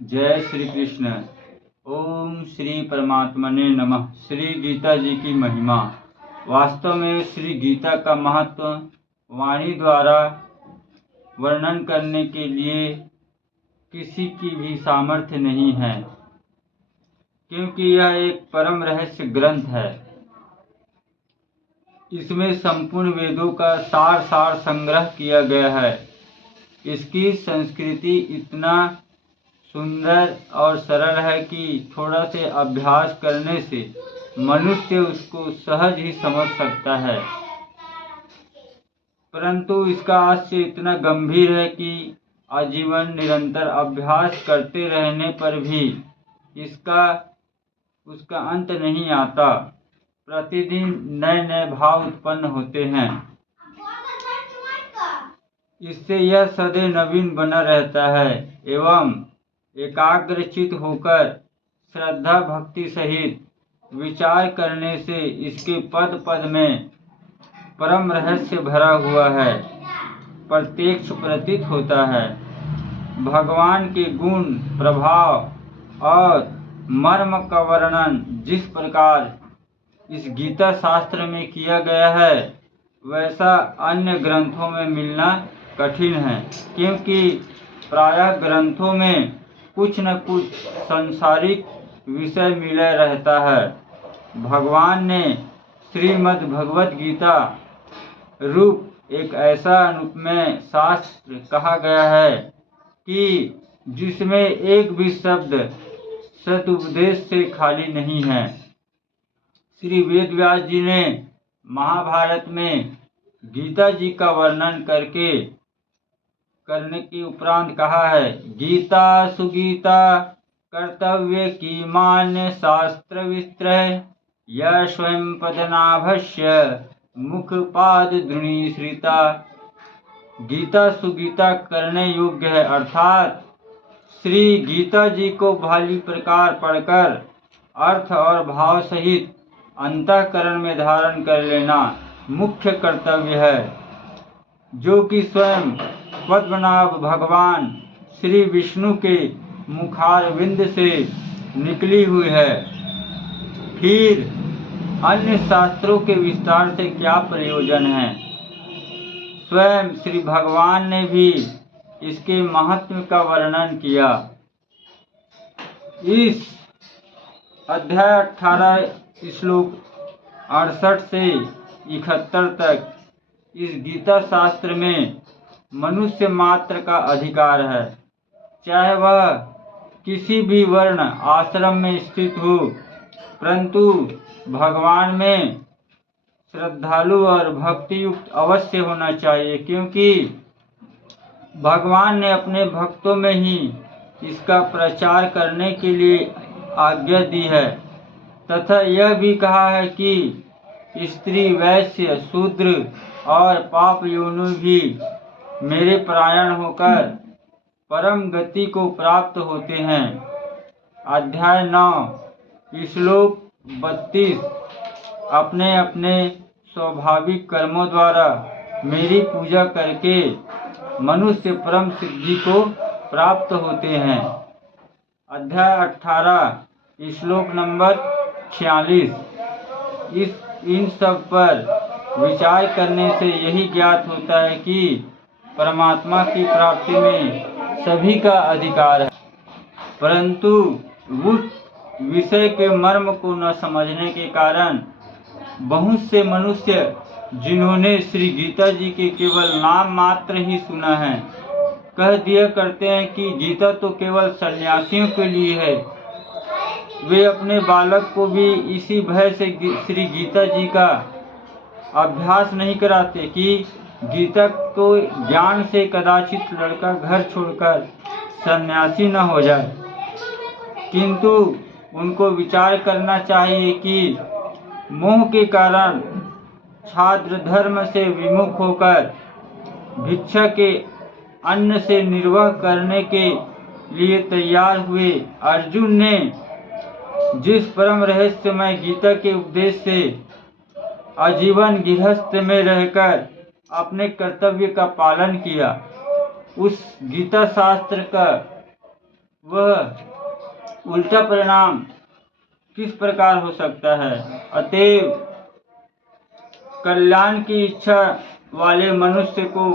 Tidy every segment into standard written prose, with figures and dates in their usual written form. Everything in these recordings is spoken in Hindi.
जय श्री कृष्ण। ओम श्री परमात्मने नमः। श्री गीता जी की महिमा। वास्तव में श्री गीता का महत्व वाणी द्वारा वर्णन करने के लिए किसी की भी सामर्थ्य नहीं है, क्योंकि यह एक परम रहस्य ग्रंथ है। इसमें संपूर्ण वेदों का सार संग्रह किया गया है। इसकी संस्कृति इतना सुंदर और सरल है कि थोड़ा से अभ्यास करने से मनुष्य उसको सहज ही समझ सकता है, परंतु इसका आशय इतना गंभीर है कि आजीवन निरंतर अभ्यास करते रहने पर भी उसका अंत नहीं आता। प्रतिदिन नए नए भाव उत्पन्न होते हैं। इससे यह सदैव नवीन बना रहता है एवं एकाग्रचित होकर श्रद्धा भक्ति सहित विचार करने से इसके पद पद में परम रहस्य भरा हुआ है, प्रत्यक्ष प्रतीत होता है। भगवान के गुण, प्रभाव और मर्म का वर्णन जिस प्रकार इस गीता शास्त्र में किया गया है, वैसा अन्य ग्रंथों में मिलना कठिन है, क्योंकि प्रायः ग्रंथों में कुछ न कुछ सांसारिक विषय मिला रहता है। भगवान ने श्रीमद् भगवत गीता रूप एक ऐसा अनुपमेय शास्त्र कहा गया है कि जिसमें एक भी शब्द सदुपदेश से खाली नहीं है। श्री वेद व्यास जी ने महाभारत में गीता जी का वर्णन करने के उपरांत कहा है, गीता सुगीता कर्तव्य की मान्य शास्त्र विस्तृत, यह स्वयं पदनाभस्य मुख पाद द्रोणी श्रिता। गीता सुगीता करने योग्य है, अर्थात श्री गीता जी को भाली प्रकार पढ़कर अर्थ और भाव सहित अंतःकरण में धारण कर लेना मुख्य कर्तव्य है, जो कि स्वयं पद्मनाभ भगवान श्री विष्णु के मुखारविंद से निकली हुई है। फिर अन्य शास्त्रों के विस्तार से क्या प्रयोजन है। स्वयं श्री भगवान ने भी इसके महत्व का वर्णन किया। इस अध्याय 18 श्लोक 68 से 71 तक इस गीता शास्त्र में मनुष्य मात्र का अधिकार है, चाहे वह किसी भी वर्ण आश्रम में स्थित हो, परंतु भगवान में श्रद्धालु और भक्ति युक्त अवश्य होना चाहिए, क्योंकि भगवान ने अपने भक्तों में ही इसका प्रचार करने के लिए आज्ञा दी है, तथा यह भी कहा है कि स्त्री, वैश्य, शूद्र और पाप योनि भी मेरे परायण होकर परम गति को प्राप्त होते हैं। अध्याय 9 श्लोक 32 अपने अपने स्वाभाविक कर्मों द्वारा मेरी पूजा करके मनुष्य परम सिद्धि को प्राप्त होते हैं। अध्याय 18 श्लोक नंबर 46 इन सब पर विचार करने से यही ज्ञात होता है कि परमात्मा की प्राप्ति में सभी का अधिकार है, परंतु उस विषय के मर्म को न समझने के कारण बहुत से मनुष्य, जिन्होंने श्री गीता जी के केवल नाम मात्र ही सुना है, कह दिया करते हैं कि गीता तो केवल सन्यासियों के लिए है। वे अपने बालक को भी इसी भय से श्री गीता जी का अभ्यास नहीं कराते कि गीता को ज्ञान से कदाचित लड़का घर छोड़कर सन्यासी न हो जाए, किंतु उनको विचार करना चाहिए कि मोह के कारण छात्र धर्म से विमुख होकर भिक्षा के अन्न से निर्वाह करने के लिए तैयार हुए अर्जुन ने जिस परम रहस्यमय गीता के उपदेश से आजीवन गृहस्थ में रहकर अपने कर्तव्य का पालन किया, उस गीता शास्त्र का वह उल्टा परिणाम किस प्रकार हो सकता है। अतएव कल्याण की इच्छा वाले मनुष्य को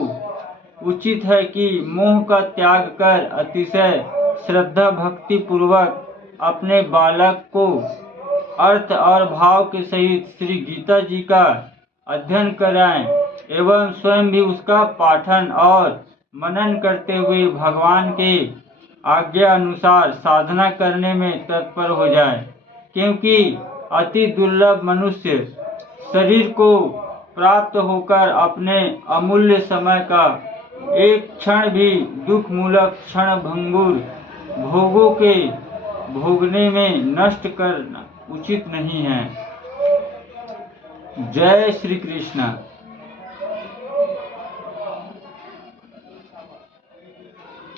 उचित है कि मोह का त्याग कर अतिशय श्रद्धा भक्ति पूर्वक अपने बालक को अर्थ और भाव के सहित श्री गीता जी का अध्ययन कराएं एवं स्वयं भी उसका पाठन और मनन करते हुए भगवान के आज्ञा अनुसार साधना करने में तत्पर हो जाए, क्योंकि अति दुर्लभ मनुष्य शरीर को प्राप्त होकर अपने अमूल्य समय का एक क्षण भी दुख मूलक क्षण भंगुर भोगों के भोगने में नष्ट करना उचित नहीं है। जय श्री कृष्ण।